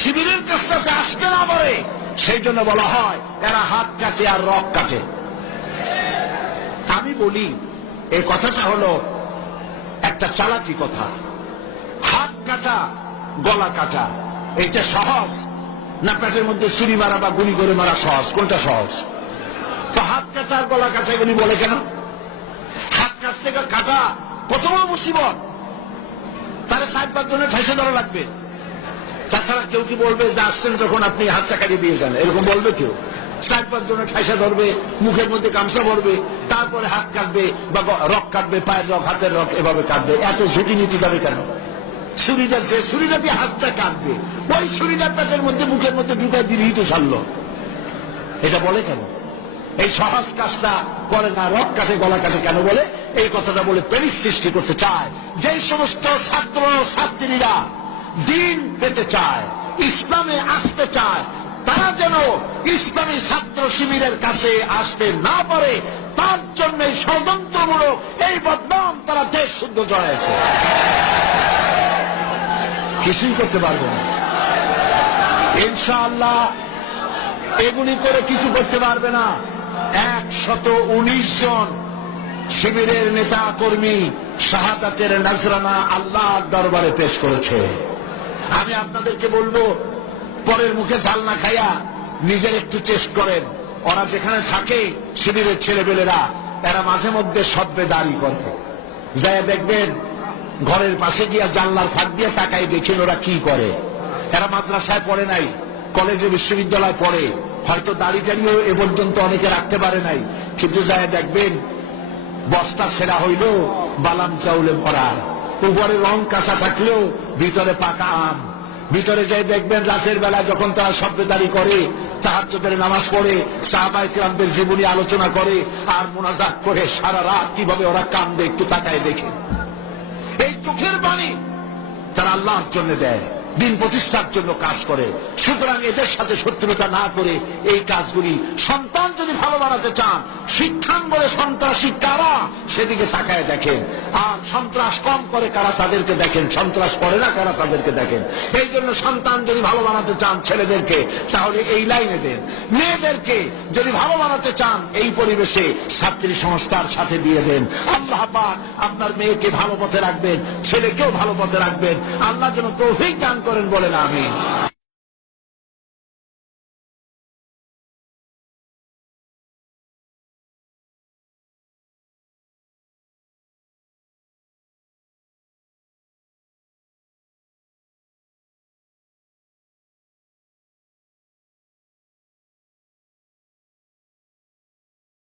শিবিরের কাছটাতে আসতে না পারে, সেই জন্য বলা হয় এরা হাত কাটে আর রক কাটে। আমি বলি এই কথাটা হলো একটা চালাকি কথা। হাত কাটা গলা কাটা এইটা সহজ না পেটের মধ্যে ছুরি মারা বা গুলি করে মারা সহজ? কোনটা সহজ? তো হাত কাটা আর গলা কাটা এগুলি বলে কেন? হাত কাটতে কাটা কত বড় মুসিবত, তারা 7-5 জনের ঠাইসে ধরা লাগবে। তাছাড়া কেউ কি বলবে যে আসছেন যখন আপনি হাতটা কাটিয়ে দিয়ে যান, এরকম বলবে কেউ? 7-5 জনের ঠাইসা ধরবে, মুখের মধ্যে গামছা ভরবে, তারপরে হাত কাটবে বা রক কাটবে, পায়ের রক হাতের রক এভাবে কাটবে। এত ঝুঁকি নিতে যাবে কেন? ছুরিটা যে ছুরিটা দিয়ে হাতটা কাটবে, ওই ছুরিটা পেটের মধ্যে মুখের মধ্যে ঢুকাই দিলেই তো সারলো। এটা বলে কেন? এই সহজ কাজটা করে না, রক কাটে গলা কাটে কেন বলে? এই কথাটা বলে পেরিস সৃষ্টি করতে চায়। যে সমস্ত ছাত্র ছাত্রীরা দিন পেতে চায়, ইসলামে আসতে চায়, তারা যেন ইসলামী ছাত্র শিবিরের কাছে আসতে না পারে, তার জন্য ষড়যন্ত্রমূলক এই বদনাম তারা দেশ শুদ্ধ জড়াইছে। কিছুই করতে পারবে না ইনশাআল্লাহ, এগুলি করে কিছু করতে পারবে না। 119 জন শিবিরের নেতা কর্মী শাহাদাতের নজরানা আল্লাহর দরবারে পেশ করেছে। আমি আপনাদেরকে বলবো, পরের মুখে ঝাল না খাইয়া নিজের একটু চেষ্টা করেন। ওরা যেখানে থাকে শিবিরের ছেলেবেলেরা, এরা মাঝে মধ্যে সদ্যে দাঁড়ি করে যায়, দেখবেন ঘরের পাশে গিয়া জানলার ফাঁক দিয়ে তাকাই দেখেন ওরা কি করে। এরা মাদ্রাসায় পড়ে নাই, কলেজে বিশ্ববিদ্যালয় পড়ে, হয়তো দাড়ি টাড়িও এ পর্যন্ত অনেকে রাখতে পারে নাই, কিন্তু যায় দেখবেন বস্তা ছেঁড়া হইল বালাম চাউলে ভরা, উপরে রং কাঁচা থাকলেও ভিতরে পাকা আম। ভিতরে যাই দেখবেন রাতের বেলা যখন তারা শব্দদারি করে, তাহাজ্জুদের নামাজ পড়ে, সাহাবায়ে কিরামদের জীবনী আলোচনা করে আর মুনাজাত করে, সারা রাত কিভাবে ওরা কান্দে একটু তাকায় দেখে। এই চোখের বাণী তারা আল্লাহর জন্য দেয়, দিন প্রতিষ্ঠার জন্য কাজ করে। সুতরাং এদের সাথে শত্রুতা না করে এই কাজগুলি, সন্তান যদি ভালো বানাতে চান, শিক্ষাঙ্গনে সন্ত্রাসী কারা সেদিকে তাকায় দেখেন, আর সন্ত্রাস কম করে কারা তাদেরকে দেখেন, সন্ত্রাস করে না কারা তাদেরকে দেখেন। এই জন্য সন্তান যদি ভালো বানাতে চান ছেলেদেরকে, তাহলে এই লাইনে দেন। মেয়েদেরকে যদি ভালো বানাতে চান, এই পরিবেশে ছাত্রী সংস্থার সাথে দিয়ে দেন। আল্লাহ পাক আপনার মেয়েকে ভালো পথে রাখবেন, ছেলেকেও ভালো পথে রাখবেন। আল্লাহ যেন তৌফিক দান করেন, বলেন আমিন।